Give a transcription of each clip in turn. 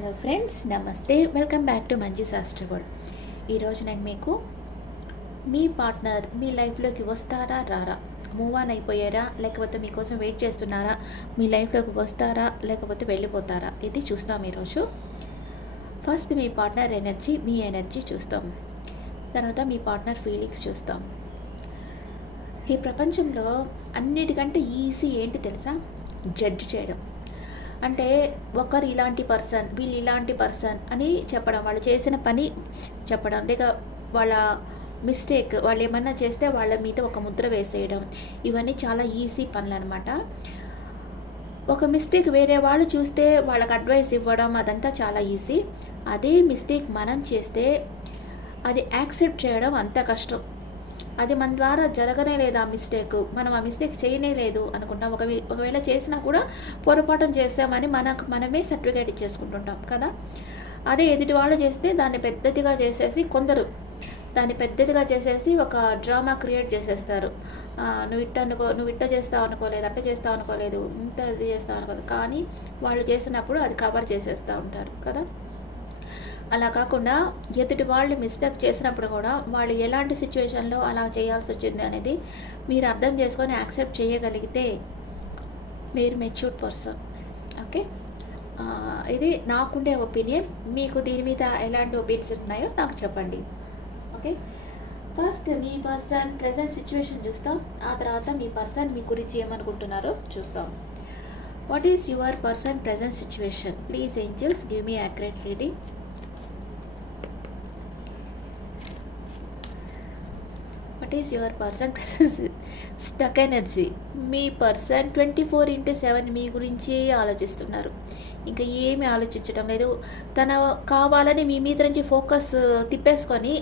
Hello friends, నమస్తే. Welcome back to Manju Shastri world. ఈరోజు నేను మీకు మీ పార్ట్నర్ మీ లైఫ్లోకి వస్తారా రారా, మూవ్ ఆన్ అయిపోయారా లేకపోతే మీకోసం వెయిట్ చేస్తున్నారా, మీ లైఫ్లోకి వస్తారా లేకపోతే వెళ్ళిపోతారా, ఇది చూస్తాం ఈరోజు. ఫస్ట్ మీ పార్ట్నర్ ఎనర్జీ, మీ ఎనర్జీ చూస్తాం. తర్వాత మీ పార్ట్నర్ ఫీలింగ్స్ చూస్తాం. ఈ ప్రపంచంలో అన్నిటికంటే ఈజీ ఏంటి తెలుసా? జడ్జ్ చేయడం. అంటే ఒకరు ఇలాంటి పర్సన్, వీళ్ళు ఇలాంటి పర్సన్ అని చెప్పడం, వాళ్ళు చేసిన పని చెప్పడం, లేక వాళ్ళ మిస్టేక్, వాళ్ళు ఏమన్నా చేస్తే వాళ్ళ మీద ఒక ముద్ర వేసేయడం, ఇవన్నీ చాలా ఈజీ పనులు అనమాట. ఒక మిస్టేక్ వేరే వాళ్ళు చూస్తే వాళ్ళకి అడ్వైస్ ఇవ్వడం అదంతా చాలా ఈజీ. అదే మిస్టేక్ మనం చేస్తే అది యాక్సెప్ట్ చేయడం అంత కష్టం. అది మన ద్వారా జరగనే లేదు, ఆ మిస్టేక్ మనం ఆ మిస్టేక్ చేయనే లేదు అనుకుంటాం. ఒకవేళ చేసినా కూడా పొరపాటున చేసామని మనమే సర్టిఫికేట్ ఇచ్చేసుకుంటుంటాం కదా. అదే ఎదుటి వాళ్ళు చేస్తే దాన్ని పెద్దదిగా చేసేసి, కొందరు దాన్ని పెద్దదిగా చేసేసి ఒక డ్రామా క్రియేట్ చేసేస్తారు. నువ్వు ఇట్ట చేస్తావు అనుకోలేదు, అట్ట చేస్తావు అనుకోలేదు, ఇంత ఇది చేస్తావు అనుకోలేదు, కానీ వాళ్ళు చేసినప్పుడు అది కవర్ చేసేస్తూ ఉంటారు కదా. అలా కాకుండా ఎదుటి వాళ్ళు మిస్టేక్ చేసినప్పుడు కూడా వాళ్ళు ఎలాంటి సిచ్యువేషన్లో అలా చేయాల్సి వచ్చింది అనేది మీరు అర్థం చేసుకొని యాక్సెప్ట్ చేయగలిగితే మీరు మెచ్యూర్డ్ పర్సన్. ఓకే, ఇది నాకుండే ఒపీనియన్. మీకు దీని మీద ఎలాంటి ఒపీనియన్స్ ఉన్నాయో నాకు చెప్పండి. ఓకే, ఫస్ట్ మీ పర్సన్ ప్రెజెంట్ సిచ్యువేషన్ చూస్తాం. ఆ తర్వాత మీ పర్సన్ మీ గురించి ఏమనుకుంటున్నారో చూస్తాం. What is your person present situation? Please angels give me accurate reading. What is your person presence stuck energy? Me person 24/7 మీ గురించి ఆలోచిస్తున్నారు. ఇంకా ఏమీ ఆలోచించడం లేదు. తన కావాలని మీ మీద నుంచి ఫోకస్ తిప్పేసుకొని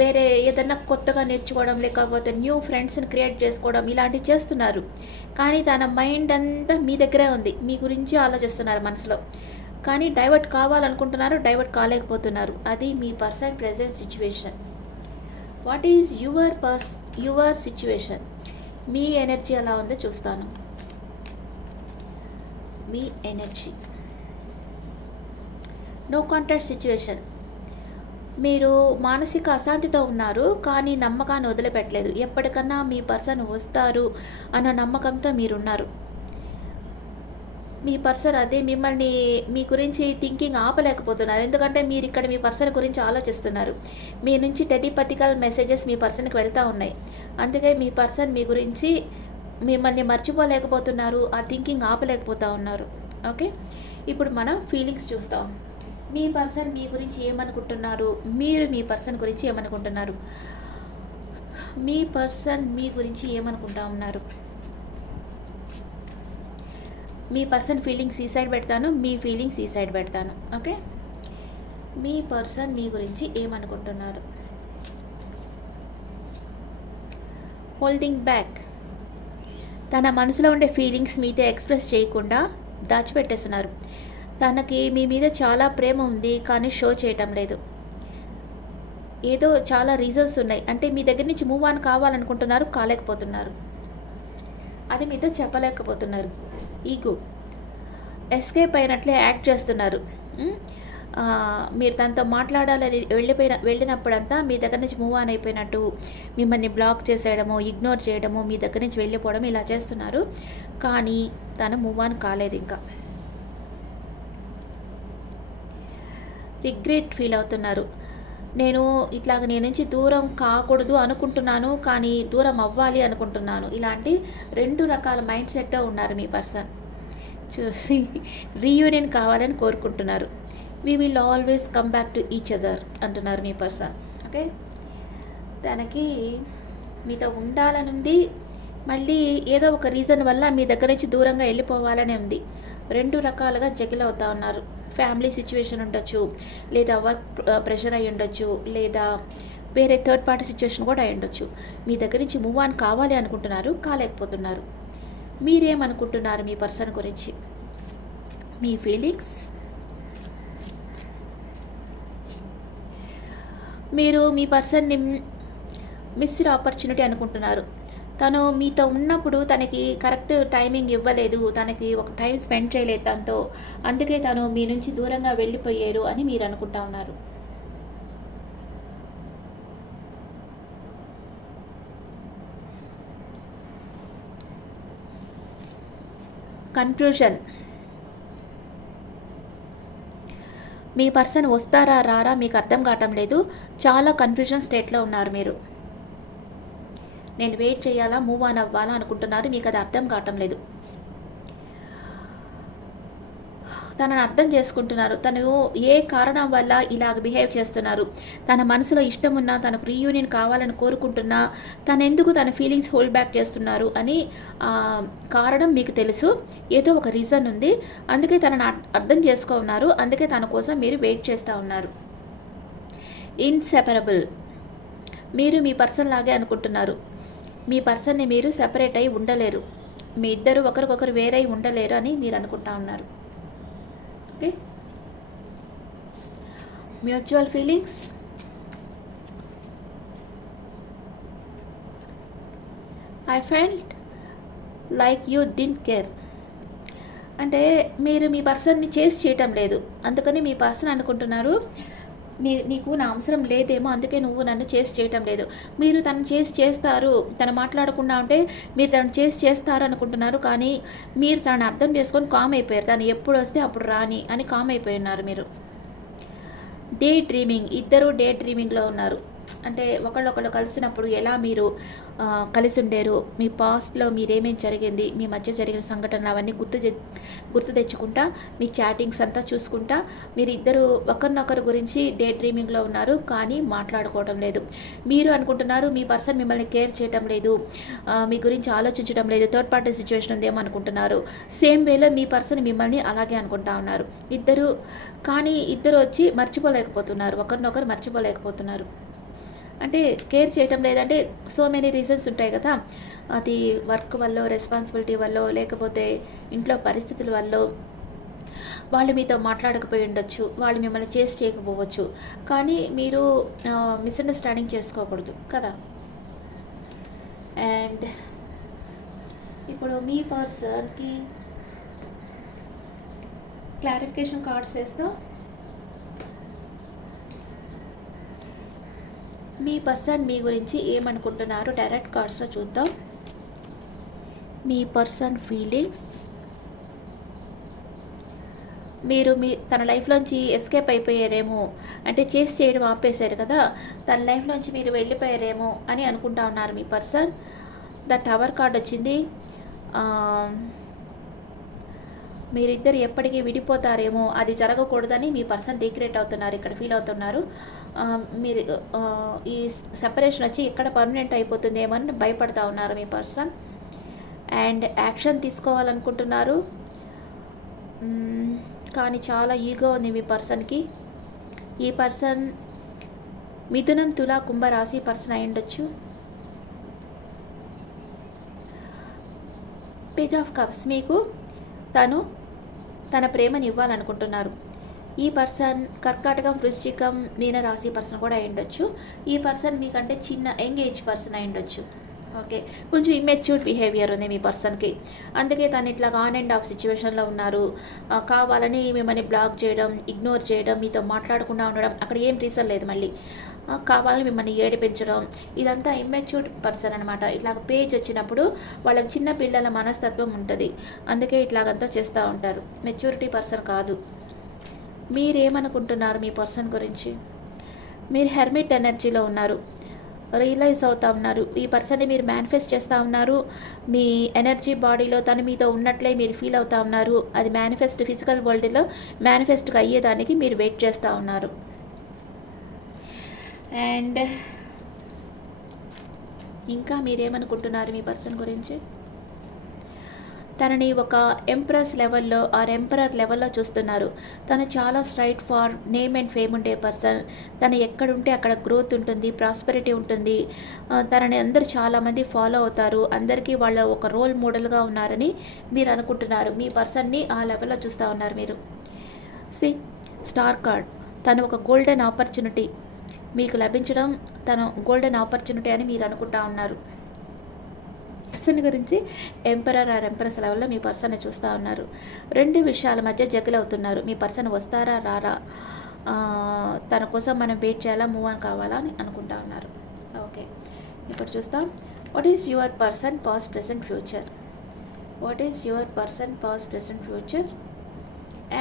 వేరే ఏదన్నా కొత్తగా నేర్చుకోవడం, లేకపోతే న్యూ ఫ్రెండ్స్ని క్రియేట్ చేసుకోవడం, ఇలాంటివి చేస్తున్నారు. కానీ తన మైండ్ అంతా మీ దగ్గరే ఉంది, మీ గురించి ఆలోచిస్తున్నారు మనసులో. కానీ డైవర్ట్ కావాలనుకుంటున్నారు, డైవర్ట్ కాలేకపోతున్నారు. అది మీ person present situation. What is your situation? మీ ఎనర్జీ ఎలా ఉందో చూస్తాను. మీ ఎనర్జీ నో కాంటాక్ట్ సిచ్యువేషన్. మీరు మానసిక అశాంతితో ఉన్నారు, కానీ నమ్మకాన్ని వదిలిపెట్టలేదు. ఎప్పటికన్నా మీ పర్సన్ వస్తారు అన్న నమ్మకంతో మీరున్నారు. మీ పర్సన్ అదే మిమ్మల్ని మీ గురించి థింకింగ్ ఆపలేకపోతున్నారు. ఎందుకంటే మీరు ఇక్కడ మీ పర్సన్ గురించి ఆలోచిస్తున్నారు. మీ నుంచి టెలిపతికల్ మెసేజెస్ మీ పర్సన్కి వెళ్తూ ఉన్నాయి. అందుకే మీ పర్సన్ మీ గురించి మిమ్మల్ని మర్చిపోలేకపోతున్నారు, ఆ థింకింగ్ ఆపలేకపోతూ ఉన్నారు. ఓకే, ఇప్పుడు మనం ఫీలింగ్స్ చూస్తాం. మీ పర్సన్ మీ గురించి ఏమనుకుంటున్నారు, మీరు మీ పర్సన్ గురించి ఏమనుకుంటున్నారు? మీ పర్సన్ మీ గురించి ఏమనుకుంటా ఉన్నారు? మీ పర్సన్ ఫీలింగ్స్ ఈ సైడ్ పెడతాను, మీ ఫీలింగ్స్ ఈ సైడ్ పెడతాను. ఓకే, మీ పర్సన్ మీ గురించి ఏమనుకుంటున్నారు? Holding back. తన మనసులో ఉండే ఫీలింగ్స్ మీతో ఎక్స్ప్రెస్ చేయకుండా దాచిపెట్టేస్తున్నారు. తనకి మీ మీద చాలా ప్రేమ ఉంది, కానీ షో చేయటం లేదు. ఏదో చాలా రీజన్స్ ఉన్నాయి. అంటే మీ దగ్గర నుంచి మూవ్ ఆన్ కావాలనుకుంటున్నారు, కాలేకపోతున్నారు. అది మీతో చెప్పలేకపోతున్నారు. ఈగో. ఎస్కేప్ అయినట్లే యాక్ట్ చేస్తున్నారు. మీరు తనతో మాట్లాడాలని వెళ్ళినప్పుడంతా మీ దగ్గర నుంచి మూవ్ ఆన్ అయిపోయినట్టు మిమ్మల్ని బ్లాక్ చేసేయడమో, ఇగ్నోర్ చేయడమో, మీ దగ్గర నుంచి వెళ్ళిపోవడం ఇలా చేస్తున్నారు. కానీ తను మూవ్ ఆన్ కాలేదు ఇంకా. రిగ్రెట్ ఫీల్ అవుతున్నారు. నేను నుంచి దూరం కాకూడదు అనుకుంటున్నాను, కానీ దూరం అవ్వాలి అనుకుంటున్నాను. ఇలాంటి 2 రకాల మైండ్ సెట్తో ఉన్నారు మీ పర్సన్. చూసి రీయూనియన్ కావాలని కోరుకుంటున్నారు. We will always come back to each other అంటున్నారు మీ పర్సన్. ఓకే, తనకి మీతో ఉండాలని ఉంది, మళ్ళీ ఏదో ఒక రీజన్ వల్ల మీ దగ్గర నుంచి దూరంగా వెళ్ళిపోవాలని ఉంది. 2 రకాలుగా జగిల్ అవుతా ఉన్నారు. ఫ్యామిలీ సిచ్యువేషన్ ఉండొచ్చు, లేదా వర్క్ ప్రెషర్ అయి ఉండొచ్చు, లేదా వేరే థర్డ్ పార్టీ సిచ్యువేషన్ కూడా అయి ఉండొచ్చు. మీ దగ్గర నుంచి మూవ్ ఆన్ కావాలి అనుకుంటున్నారు, కాలేకపోతున్నారు. మీరేమనుకుంటున్నారు మీ పర్సన్ గురించి? మీ ఫీలింగ్స్. మీరు మీ పర్సన్ని మిస్డ్ ఆపర్చునిటీ అనుకుంటున్నారు. తను మీతో ఉన్నప్పుడు తనకి కరెక్ట్ టైమింగ్ ఇవ్వలేదు, తనకి ఒక టైం స్పెండ్ చేయలేదు తనతో, అందుకే తను మీ నుంచి దూరంగా వెళ్ళిపోయారు అని మీరు అనుకుంటా ఉన్నారు. కన్ఫ్యూజన్. మీ పర్సన్ వస్తారా రారా మీకు అర్థం కావటం లేదు. చాలా కన్ఫ్యూజన్ స్టేట్లో ఉన్నారు మీరు. నేను వెయిట్ చేయాలా, మూవ్ ఆన్ అవ్వాలా అనుకుంటున్నారు, మీకు అది అర్థం కావటం లేదు. తనను అర్థం చేసుకుంటున్నారు. తను ఏ కారణం వల్ల ఇలాగ బిహేవ్ చేస్తున్నారు, తన మనసులో ఇష్టం ఉన్నా, తనకు రీయూనియన్ కావాలని కోరుకుంటున్నా, తను ఎందుకు తన ఫీలింగ్స్ హోల్డ్ బ్యాక్ చేస్తున్నారు అని కారణం మీకు తెలుసు. ఏదో ఒక రీజన్ ఉంది, అందుకే తనను అర్థం చేసుకున్నారు. అందుకే తన కోసం మీరు వెయిట్ చేస్తూ ఉన్నారు. ఇన్సెపరబుల్. మీరు మీ పర్సన్ లాగే అనుకుంటున్నారు. మీ పర్సన్ని మీరు సెపరేట్ అయి ఉండలేరు. మీ ఇద్దరు ఒకరికొకరు వేరై ఉండలేరు అని మీరు అనుకుంటా ఉన్నారు. Okay, mutual feelings. I felt like you didn't care. అంటే మీరు మీ పర్సన్ని చేసి చేయటం లేదు, అందుకని మీ పర్సన్ అనుకుంటున్నారు నీకు నా అవసరం లేదేమో, అందుకే నువ్వు నన్ను చేసి చేయటం లేదు. మీరు తను చేసి చేస్తారు, తను మాట్లాడకుండా ఉంటే మీరు తను చేసి చేస్తారు అనుకుంటున్నారు, కానీ మీరు తనని అర్థం చేసుకొని కామ్ అయిపోయారు. తను ఎప్పుడు వస్తే అప్పుడు రాని అని కామ్ అయిపోయి ఉన్నారు మీరు. Day dreaming. ఇద్దరు డే డ్రీమింగ్లో ఉన్నారు. అంటే ఒకళ్ళొకళ్ళు కలిసినప్పుడు ఎలా మీరు కలిసి ఉండేరు, మీ పాస్ట్లో మీరేమేం జరిగింది, మీ మధ్య జరిగిన సంఘటనలు అవన్నీ గుర్తు తెచ్చుకుంటా, మీ చాటింగ్స్ అంతా చూసుకుంటా మీరు ఇద్దరు ఒకరినొకరు గురించి డే డ్రీమింగ్లో ఉన్నారు, కానీ మాట్లాడుకోవడం లేదు. మీరు అనుకుంటున్నారు మీ పర్సన్ మిమ్మల్ని కేర్ చేయడం లేదు, మీ గురించి ఆలోచించడం లేదు, థర్డ్ పార్టీ సిచ్యువేషన్ ఉందేమో అనుకుంటున్నారు. సేమ్ వేలో మీ పర్సన్ మిమ్మల్ని అలాగే అనుకుంటా ఉన్నారు ఇద్దరు. కానీ ఇద్దరు వచ్చి మర్చిపోలేకపోతున్నారు, ఒకరినొకరు మర్చిపోలేకపోతున్నారు. అంటే కేర్ చేయటం లేదంటే సో మెనీ రీజన్స్ ఉంటాయి కదా. అది వర్క్ వల్ల, రెస్పాన్సిబిలిటీ వల్ల, లేకపోతే ఇంట్లో పరిస్థితుల వల్ల వాళ్ళు మీతో మాట్లాడకపోయి ఉండొచ్చు, వాళ్ళు మిమ్మల్ని చేసి చేయకపోవచ్చు. కానీ మీరు మిస్అండర్స్టాండింగ్ చేసుకోకూడదు కదా. అండ్ ఇప్పుడు మీ పర్సన్కి క్లారిఫికేషన్ కార్డ్స్ వేస్తాం. మీ పర్సన్ మీ గురించి ఏమనుకుంటున్నారు డైరెక్ట్ కార్డ్స్లో చూద్దాం. మీ పర్సన్ ఫీలింగ్స్. మీరు తన లైఫ్లోంచి ఎస్కేప్ అయిపోయారేమో, అంటే చేసి చేయడం ఆపేశారు కదా, తన లైఫ్లోంచి మీరు వెళ్ళిపోయారేమో అని అనుకుంటా ఉన్నారు మీ పర్సన్. ద టవర్ కార్డ్ వచ్చింది. మీరిద్దరు ఎప్పటికీ విడిపోతారేమో, అది జరగకూడదని మీ పర్సన్ రిగ్రెట్ అవుతున్నారు, ఇక్కడ ఫీల్ అవుతున్నారు. మీరు ఈ సెపరేషన్ వచ్చి ఇక్కడ పర్మనెంట్ అయిపోతుందేమో అని భయపడతా ఉన్నారు మీ పర్సన్. అండ్ యాక్షన్ తీసుకోవాలనుకుంటున్నారు, కానీ చాలా ఈగో ఉంది మీ పర్సన్కి. ఈ పర్సన్ మిథునం, తులా, కుంభరాశి పర్సన్ అయి ఉండొచ్చు. Page of cups. మీకు తన ప్రేమని ఇవ్వాలనుకుంటున్నారు. ఈ పర్సన్ కర్కాటకం, వృశ్చికం, మీనరాశి పర్సన్ కూడా అయి ఉండొచ్చు. ఈ పర్సన్ మీకంటే చిన్న యంగ్ ఏజ్ పర్సన్ అయి ఉండొచ్చు. ఓకే, కొంచెం ఇమ్మెచ్యూర్డ్ బిహేవియర్ ఉంది మీ పర్సన్కి, అందుకే తను ఇట్లా ఆన్ అండ్ ఆఫ్ సిచ్యువేషన్లో ఉన్నారు. కావాలని మిమ్మల్ని బ్లాక్ చేయడం, ఇగ్నోర్ చేయడం, మీతో మాట్లాడకుండా ఉండడం, అక్కడ ఏం రీజన్ లేదు, మళ్ళీ కావాలని మిమ్మల్ని ఏడిపించడం, ఇదంతా ఇమ్మెచ్యూర్డ్ పర్సన్ అనమాట. ఇట్లా పేజ్ వచ్చినప్పుడు వాళ్ళకి చిన్న పిల్లల మనస్తత్వం ఉంటుంది, అందుకే ఇట్లాగంతా చేస్తూ ఉంటారు. మెచ్యూరిటీ పర్సన్ కాదు. మీరేమనుకుంటున్నారు మీ పర్సన్ గురించి? మీరు హెర్మిట్ ఎనర్జీలో ఉన్నారు, రియలైజ్ అవుతూ ఉన్నారు. ఈ పర్సన్ని మీరు మేనిఫెస్ట్ చేస్తూ ఉన్నారు. మీ ఎనర్జీ బాడీలో తను మీతో ఉన్నట్లే మీరు ఫీల్ అవుతూ ఉన్నారు. అది మేనిఫెస్ట్ ఫిజికల్ వరల్డ్లో మేనిఫెస్ట్గా అయ్యేదానికి మీరు వెయిట్ చేస్తూ ఉన్నారు. అండ్ ఇంకా మీరేమనుకుంటున్నారు మీ పర్సన్ గురించి? తనని ఒక ఎంప్రెస్ లెవెల్లో ఆర్ ఎంపరర్ లెవెల్లో చూస్తున్నారు. తను చాలా straightforward name and fame ఉండే పర్సన్. తను ఎక్కడుంటే అక్కడ గ్రోత్ ఉంటుంది, ప్రాస్పెరిటీ ఉంటుంది. తనని అందరూ చాలామంది ఫాలో అవుతారు, అందరికీ వాళ్ళ ఒక రోల్ మోడల్గా ఉన్నారని మీరు అనుకుంటున్నారు. మీ పర్సన్ని ఆ లెవెల్లో చూస్తూ ఉన్నారు మీరు. Star card. తను ఒక గోల్డెన్ ఆపర్చునిటీ మీకు లభించడం, తను గోల్డెన్ ఆపర్చునిటీ అని మీరు అనుకుంటా ఉన్నారు. పర్సన్ గురించి ఎంపరర్ ఆర్ ఎంప్రెస్ లెవెల్లో మీ పర్సన్ని చూస్తూ ఉన్నారు. 2 విషయాల మధ్య జగిల్ అవుతున్నారు. మీ పర్సన్ వస్తారా రారా, తన కోసం మనం వెయిట్ చేయాలా, మూవ్ ఆన్ కావాలా అని అనుకుంటా ఉన్నారు. ఓకే, ఇప్పుడు చూస్తాం. What is your person past present future? What is your person past present future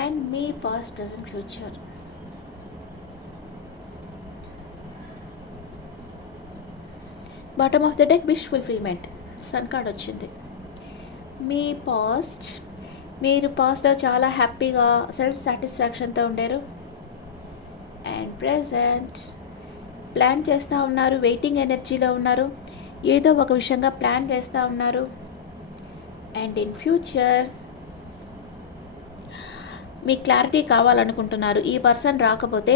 and మీ past present future? Bottom of the deck wish fulfilment, sun card వచ్చింది. మీరు పాస్ట్లో చాలా హ్యాపీగా సెల్ఫ్ సాటిస్ఫాక్షన్తో ఉండారు. అండ్ ప్రెజెంట్ ప్లాన్ చేస్తూ ఉన్నారు, వెయిటింగ్ ఎనర్జీలో ఉన్నారు, ఏదో ఒక విషయంగా ప్లాన్ వేస్తూ ఉన్నారు. అండ్ ఇన్ ఫ్యూచర్ మీ క్లారిటీ కావాలనుకుంటున్నారు. ఈ పర్సన్ రాకపోతే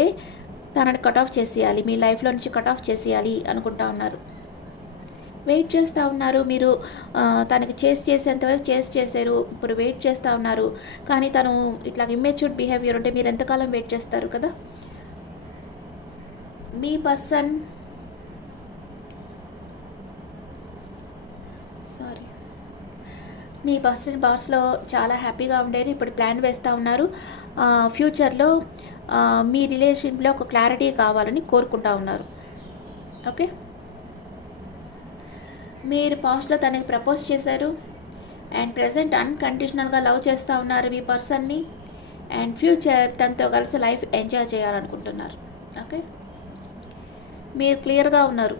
తనని కట్ ఆఫ్ చేసేయాలి, మీ లైఫ్లో నుంచి కట్ ఆఫ్ చేసేయాలి అనుకుంటా ఉన్నారు. వెయిట్ చేస్తూ ఉన్నారు. మీరు తనకి చేసేంతవరకు చేశారు. ఇప్పుడు వెయిట్ చేస్తూ ఉన్నారు. కానీ తను ఇట్లా ఇమ్మెచ్యూర్డ్ బిహేవియర్ ఉంటే మీరు ఎంతకాలం వెయిట్ చేస్తారు కదా. మీ పర్సన్ పాస్ట్లో చాలా హ్యాపీగా ఉండేది. ఇప్పుడు ప్లాన్ వేస్తూ ఉన్నారు. ఫ్యూచర్లో మీ రిలేషన్లో ఒక క్లారిటీ కావాలని కోరుకుంటా ఉన్నారు. ఓకే, మీరు పాస్ట్లో తనకి ప్రపోజ్ చేశారు. అండ్ ప్రజెంట్ అన్కండిషనల్గా లవ్ చేస్తూ ఉన్నారు మీ పర్సన్ని. అండ్ ఫ్యూచర్ తనతో కలిసి లైఫ్ ఎంజాయ్ చేయాలనుకుంటున్నారు. ఓకే, మీరు క్లియర్గా ఉన్నారు.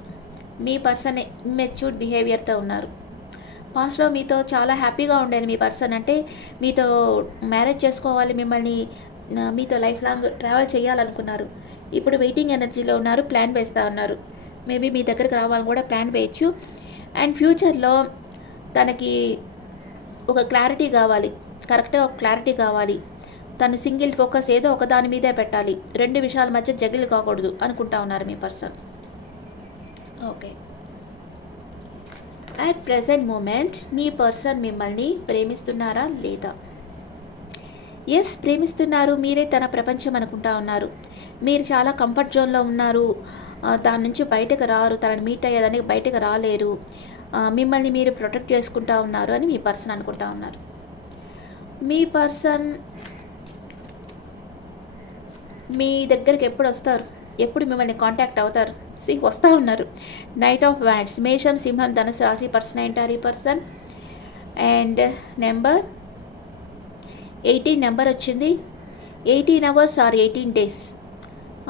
మీ పర్సన్ ఇమ్మెచ్యూర్డ్ బిహేవియర్తో ఉన్నారు. పాస్ట్లో మీతో చాలా హ్యాపీగా ఉండేది మీ పర్సన్. అంటే మీతో మ్యారేజ్ చేసుకోవాలి, మిమ్మల్ని మీతో లైఫ్ లాంగ్ ట్రావెల్ చేయాలనుకున్నారు. ఇప్పుడు వెయిటింగ్ ఎనర్జీలో ఉన్నారు, ప్లాన్ వేస్తూ ఉన్నారు. మేబీ మీ దగ్గరికి రావాలని కూడా ప్లాన్ వేయచ్చు. అండ్ ఫ్యూచర్లో తనకి ఒక క్లారిటీ కావాలి, కరెక్ట్గా ఒక క్లారిటీ కావాలి. తను సింగిల్ ఫోకస్ ఏదో ఒక దాని మీదే పెట్టాలి, 2 విషయాల మధ్య జగిల్ కాకూడదు అనుకుంటా ఉన్నారు మీ person. Okay, at present moment మీ పర్సన్ మిమ్మల్ని ప్రేమిస్తున్నారా లేదా? ఎస్, ప్రేమిస్తున్నారు. మీరే తన ప్రపంచం అనుకుంటా ఉన్నారు. మీరు చాలా కంఫర్ట్ జోన్లో ఉన్నారు. దాని నుంచి బయటకు రారు, తనని మీట్ అయ్యేదానికి బయటకు రాలేరు. మిమ్మల్ని మీరు ప్రొటెక్ట్ చేసుకుంటా ఉన్నారు అని మీ పర్సన్ అనుకుంటా ఉన్నారు. మీ పర్సన్ మీ దగ్గరికి ఎప్పుడు వస్తారు, ఎప్పుడు మిమ్మల్ని కాంటాక్ట్ అవుతారు? వస్తూ ఉన్నారు. నైట్ ఆఫ్ వ్యాండ్స్, మేషం, సింహం, ధనుసు రాశి పర్సన్ అంటారు ఈ పర్సన్. అండ్ నెంబర్ 18 నెంబర్ వచ్చింది. 18 అవర్స్ ఆర్ 18 డేస్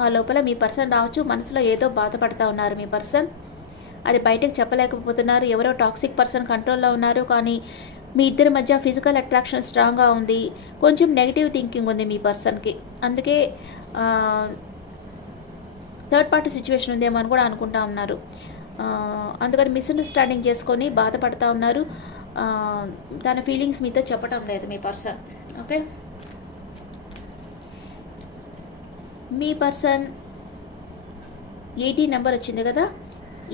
ఆ లోపల మీ పర్సన్ రావచ్చు. మనసులో ఏదో బాధపడుతూ ఉన్నారు మీ పర్సన్, అది బయటకు చెప్పలేకపోతున్నారు. ఎవరో టాక్సిక్ పర్సన్ కంట్రోల్లో ఉన్నారు. కానీ మీ ఇద్దరి మధ్య ఫిజికల్ అట్రాక్షన్ స్ట్రాంగ్గా ఉంది. కొంచెం నెగిటివ్ థింకింగ్ ఉంది మీ పర్సన్కి. అందుకే థర్డ్ పార్టీ సిచ్యువేషన్ ఉందేమో అని కూడా అనుకుంటా ఉన్నారు. అందుకని మిస్అండర్స్టాండింగ్ చేసుకొని బాధపడుతూ ఉన్నారు. తన ఫీలింగ్స్ మీతో చెప్పడం లేదు మీ పర్సన్. ఓకే, మీ పర్సన్ 18 నెంబర్ వచ్చింది కదా,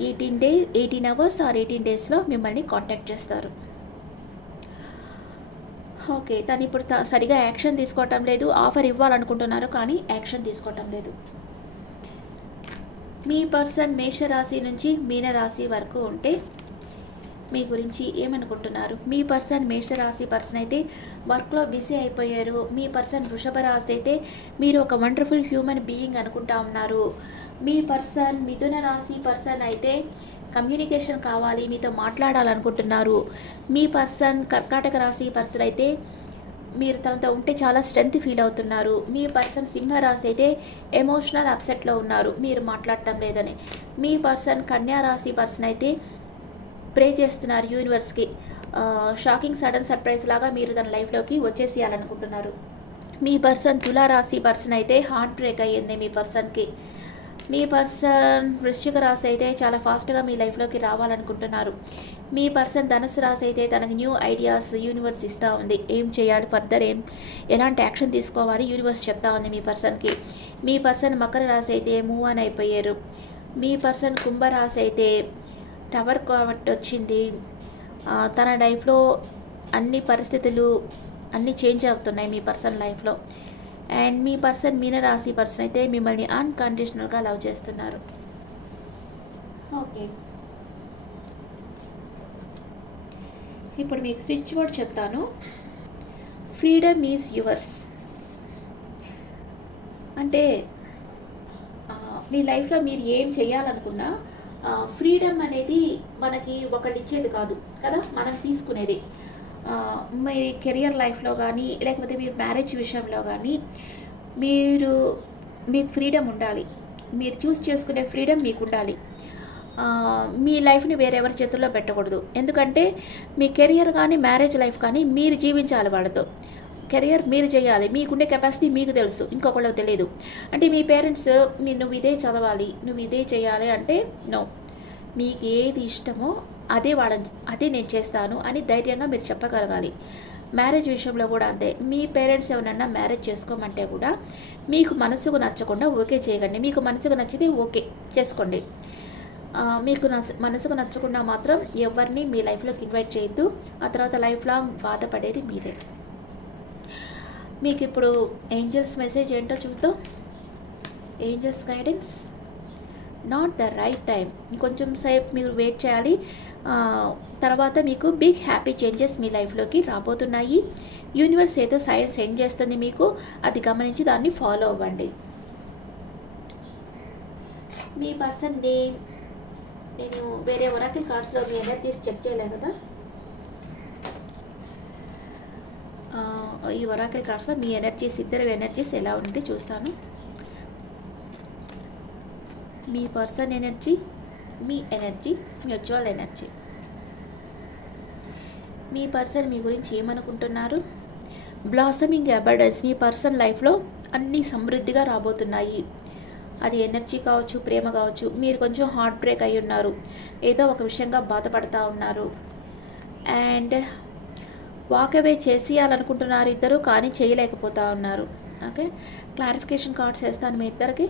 18 అవర్స్ ఆర్ 18 డేస్లో మిమ్మల్ని కాంటాక్ట్ చేస్తారు. ఓకే, తను ఇప్పుడు సరిగా యాక్షన్ తీసుకోవటం లేదు. ఆఫర్ ఇవ్వాలనుకుంటున్నారు కానీ యాక్షన్ తీసుకోవటం లేదు. మీ పర్సన్ మేషరాశి నుంచి మీనరాశి వరకు ఉంటే మీ గురించి ఏమనుకుంటున్నారు? మీ పర్సన్ మేషరాశి పర్సన్ అయితే వర్క్లో బిజీ అయిపోయారు. మీ పర్సన్ వృషభ రాశి అయితే మీరు ఒక వండర్ఫుల్ హ్యూమన్ బీయింగ్ అనుకుంటా ఉన్నారు. మీ పర్సన్ మిథున రాశి పర్సన్ అయితే కమ్యూనికేషన్ కావాలి, మీతో మాట్లాడాలనుకుంటున్నారు. మీ పర్సన్ కర్కాటక రాశి పర్సన్ అయితే మీరు తనతో ఉంటే చాలా స్ట్రెంగ్త్ ఫీల్ అవుతున్నారు. మీ పర్సన్ సింహరాశి అయితే ఎమోషనల్ అప్సెట్లో ఉన్నారు, మీరు మాట్లాడటం లేదని. మీ పర్సన్ కన్యా రాశి పర్సన్ అయితే ప్రే చేస్తున్నారు యూనివర్స్కి. షాకింగ్ సడన్ సర్ప్రైజ్ లాగా మీరు తన లైఫ్లోకి వచ్చేసేయాలనుకుంటున్నారు. మీ పర్సన్ తులారాశి పర్సన్ అయితే హార్ట్ బ్రేక్ అయ్యింది మీ పర్సన్కి. మీ పర్సన్ వృశ్చిక రాశి అయితే చాలా ఫాస్ట్గా మీ లైఫ్లోకి రావాలనుకుంటున్నారు. మీ పర్సన్ ధనుసు రాశి అయితే తనకు న్యూ ఐడియాస్ యూనివర్స్ ఇస్తూ ఉంది. ఏం చేయాలి, ఫర్దర్ ఎలాంటి యాక్షన్ తీసుకోవాలి యూనివర్స్ చెప్తా ఉంది మీ పర్సన్కి. మీ పర్సన్ మకర రాశి అయితే మూవ్ ఆన్ అయిపోయారు. మీ పర్సన్ కుంభరాశి అయితే టవర్ కాబట్టి వచ్చింది. తన లైఫ్లో అన్ని పరిస్థితులు అన్నీ చేంజ్ అవుతున్నాయి మీ పర్సన్ లైఫ్లో. అండ్ మీ పర్సన్ మీనరాశి పర్సన్ అయితే మిమ్మల్ని అన్కండిషనల్గా లవ్ చేస్తున్నారు. ఓకే, ఇప్పుడు మీకు స్విచ్ వర్డ్ చెప్తాను. Freedom is yours. అంటే మీ లైఫ్లో మీరు ఏం చేయాలనుకున్నా ఫ్రీడమ్ అనేది మనకి ఒకళ్ళు ఇచ్చేది కాదు కదా, మనం తీసుకునేది. మీ కెరియర్ లైఫ్లో కానీ లేకపోతే మీరు మ్యారేజ్ విషయంలో కానీ మీకు ఫ్రీడమ్ ఉండాలి. మీరు చూస్ చేసుకునే ఫ్రీడమ్ మీకు ఉండాలి. మీ లైఫ్ని వేరెవరి చేతుల్లో పెట్టకూడదు. ఎందుకంటే మీ కెరియర్ కానీ మ్యారేజ్ లైఫ్ కానీ మీరు జీవించాలి వాళ్ళతో. కెరియర్ మీరు చేయాలి. మీకుండే కెపాసిటీ మీకు తెలుసు, ఇంకొకళ్ళకి తెలియదు. అంటే మీ పేరెంట్స్ నువ్వు ఇదే చదవాలి, నువ్వు ఇదే చేయాలి అంటే నో. మీకు ఏది ఇష్టమో అదే నేను చేస్తాను అని ధైర్యంగా మీరు చెప్పగలగాలి. మ్యారేజ్ విషయంలో కూడా అంతే. మీ పేరెంట్స్ ఎవరన్నా మ్యారేజ్ చేసుకోమంటే కూడా మీకు మనసుకు నచ్చకుండా ఓకే చేయకండి. మీకు మనసుకు నచ్చితే ఓకే చేసుకోండి. మీకు మనసుకు నచ్చకుండా మాత్రం ఎవరిని మీ లైఫ్లోకి ఇన్వైట్ చేయొద్దు. ఆ తర్వాత లైఫ్ లాంగ్ బాధపడేది మీరే. మీకు ఇప్పుడు ఏంజల్స్ మెసేజ్ ఏంటో చూద్దాం. Angels guidance, not the right time. ఇంకొంచెం సేపు మీరు వెయిట్ చేయాలి. తర్వాత మీకు బిగ్ హ్యాపీ చేంజెస్ మీ లైఫ్లోకి రాబోతున్నాయి. యూనివర్స్ ఏదో సైన్ సెండ్ చేస్తుంది మీకు, అది గమనించి దాన్ని ఫాలో అవ్వండి. మీ పర్సన్ నేమ్, నేను వేరే ఒరాకిల్ కార్డ్స్లో మీ ఎనర్జీస్ చెక్ చేయలే కదా. ఈ ఒరాకిల్ కార్డ్స్లో మీ ఎనర్జీస్, ఇద్దరు ఎనర్జీస్ ఎలా ఉంది చూస్తాను. మీ పర్సన్ ఎనర్జీ, మీ ఎనర్జీ, మ్యూచువల్ ఎనర్జీ. మీ పర్సన్ మీ గురించి ఏమనుకుంటున్నారు? బ్లాసమింగ్ అబర్డెన్స్. మీ పర్సన్ లైఫ్లో అన్నీ సమృద్ధిగా రాబోతున్నాయి. అది ఎనర్జీ కావచ్చు, ప్రేమ కావచ్చు. మీరు కొంచెం హార్ట్ బ్రేక్ అయి ఉన్నారు, ఏదో ఒక విషయంగా బాధపడుతూ ఉన్నారు. అండ్ వాక్ అవే చేసేయాలనుకుంటున్నారు ఇద్దరు, కానీ చేయలేకపోతూ ఉన్నారు. ఓకే, క్లారిఫికేషన్ కార్డ్స్ వేస్తాను మీ ఇద్దరికి.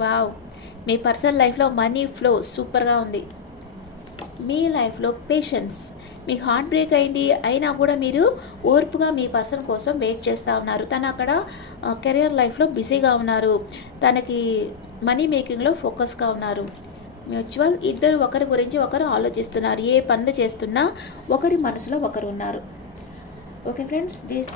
వావ్, మీ పర్సనల్ లైఫ్లో మనీ ఫ్లో సూపర్గా ఉంది. మీ లైఫ్లో పేషెన్స్. మీకు హార్ట్ బ్రేక్ అయింది, అయినా కూడా మీరు ఓర్పుగా మీ పర్సన్ కోసం వెయిట్ చేస్తూ ఉన్నారు. తను అక్కడ కెరియర్ లైఫ్లో బిజీగా ఉన్నారు, తనకి మనీ మేకింగ్లో ఫోకస్గా ఉన్నారు. మ్యూచువల్, ఇద్దరు ఒకరి గురించి ఒకరు ఆలోచిస్తున్నారు. ఏ పనులు చేస్తున్నా ఒకరి మనసులో ఒకరు ఉన్నారు. Okay friends, this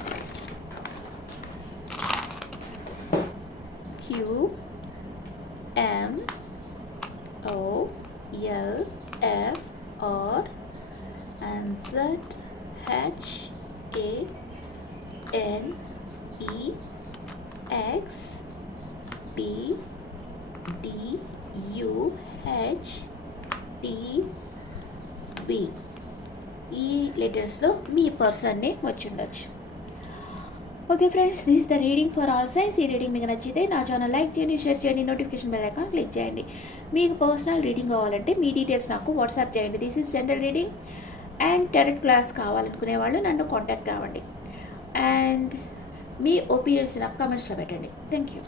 QMOLFR and ZHANEXPDUHTB ఈ లెటర్స్లో మీ పర్సన్ నేమ్ వచ్చి ఉండొచ్చు. Okay friends, this the reading for all science. ఈ రీడింగ్ మీకు నచ్చితే నా ఛానల్ లైక్ చేయండి, షేర్ చేయండి, నోటిఫికేషన్ బెల్ ఐకాన్ క్లిక్ చేయండి. మీకు పర్సనల్ రీడింగ్ కావాలంటే మీ డీటెయిల్స్ నాకు వాట్సాప్ చేయండి. This is general reading and tarot class కావాలనుకునే వాళ్ళు నన్ను కాంటాక్ట్ కావండి. అండ్ మీ ఒపీనియన్స్ నాకు కామెంట్స్లో పెట్టండి. Thank you.